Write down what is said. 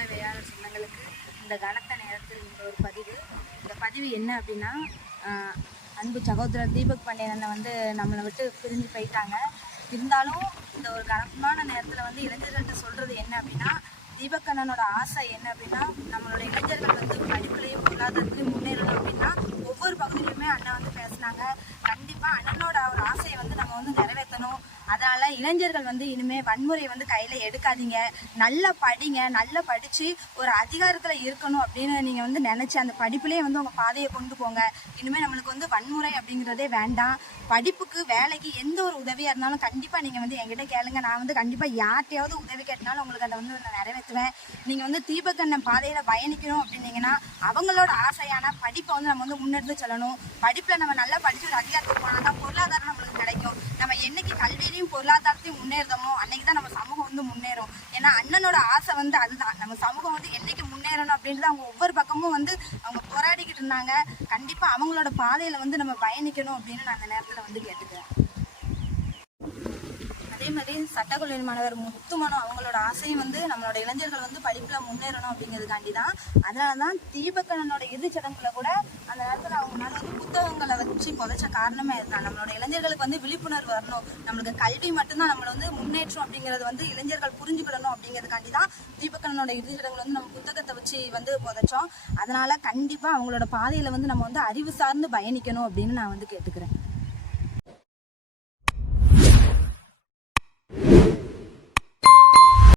பக்கத்தில் வேளாண் சொந்தங்களுக்கு இந்த கனத்த நேரத்தில் இந்த ஒரு பதிவு. இந்த பதிவு என்ன அப்படின்னா அன்பு சகோதரர் தீபக் பண்டியன் வந்து நம்மளை விட்டு பிரிஞ்சு போயிட்டாங்க. இருந்தாலும் இந்த ஒரு கனமான நேரத்தில் வந்து இளைஞர்கள்ட்ட சொல்கிறது என்ன அப்படின்னா தீபக்கண்ணனோட ஆசை என்ன அப்படின்னா நம்மளோட இளைஞர்கள் வந்து படிப்புலையும் பொருளாதாரத்துலையும் முன்னேறணும். நம்ம வந்து நிறைவேற்றணும். அதனால் இளைஞர்கள் வந்து இனிமேல் வன்முறை வந்து கையில் எடுக்காதீங்க. நல்லா படிங்க. நல்லா படித்து ஒரு அதிகாரத்தில் இருக்கணும் அப்படின்னு நீங்கள் வந்து நினச்சி அந்த படிப்புலேயே வந்து உங்கள் பாதையை கொண்டு போங்க. இனிமேல் நம்மளுக்கு வந்து வன்முறை அப்படிங்கிறதே வேண்டாம். படிப்புக்கு வேலைக்கு எந்த ஒரு உதவியாக இருந்தாலும் கண்டிப்பாக நீங்கள் வந்து என்கிட்ட கேளுங்க. நான் வந்து கண்டிப்பாக யார்ட்டையாவது உதவி கேட்டாலும் உங்களுக்கு அதை வந்து நான் நிறைவேற்றுவேன். நீங்கள் வந்து தீபக்கண்ணன் பாதையில் பயணிக்கணும் அப்படின்னீங்கன்னா அவங்களோட ஆசையான படிப்பை வந்து நம்ம வந்து முன்னெடுத்து செல்லணும். படிப்பில் நம்ம நல்லா படித்து ஒரு அதிகாரத்துக்கு போனால் தான் பொருளாதாரத்தையும் முன்னேறுதமோ அன்னைக்கு தான் நம்ம சமூகம் வந்து முன்னேறும். ஏன்னா அண்ணனோட ஆசை வந்து அதுதான். நம்ம சமூகம் வந்து என்றைக்கு முன்னேறணும் அப்படின்ட்டு அவங்க ஒவ்வொரு பக்கமும் வந்து அவங்க போராடிக்கிட்டு இருந்தாங்க. கண்டிப்பாக அவங்களோட பாதையில் வந்து நம்ம பயணிக்கணும் அப்படின்னு நான் அந்த நேரத்தில் வந்து கேட்டுக்கிறேன். மாதிரி சட்டக்கல்லூரி மாணவர் முத்துமனோ அவங்களோட ஆசையும் வந்து நம்மளோட இளைஞர்கள் வந்து படிப்பில் முன்னேறணும் அப்படிங்கிறதுக்காண்டி தான் அதனால தான் தீபகண்ணனோட இறுதிச்சடங்குல கூட அந்த நேரத்தில் அவங்க மேல வந்து புத்தகங்களை வச்சு புதைச்ச காரணமே இதுதான். நம்மளோட இளைஞர்களுக்கு வந்து விழிப்புணர்வு வரணும். நம்மளுக்கு கல்வி மட்டும்தான் நம்மளை வந்து முன்னேற்றம் அப்படிங்கிறது வந்து இளைஞர்கள் புரிஞ்சுக்கிடணும் அப்படிங்கிறதுக்காண்டி தான் தீபகண்ணனோட இறுதிச்சடங்குல வந்து நம்ம புத்தகத்தை வச்சு வந்து புதைச்சோம். அதனால் கண்டிப்பாக அவங்களோட பாதையில் வந்து நம்ம வந்து அறிவு சார்ந்து பயணிக்கணும் அப்படின்னு நான் வந்து கேட்டுக்கிறேன்.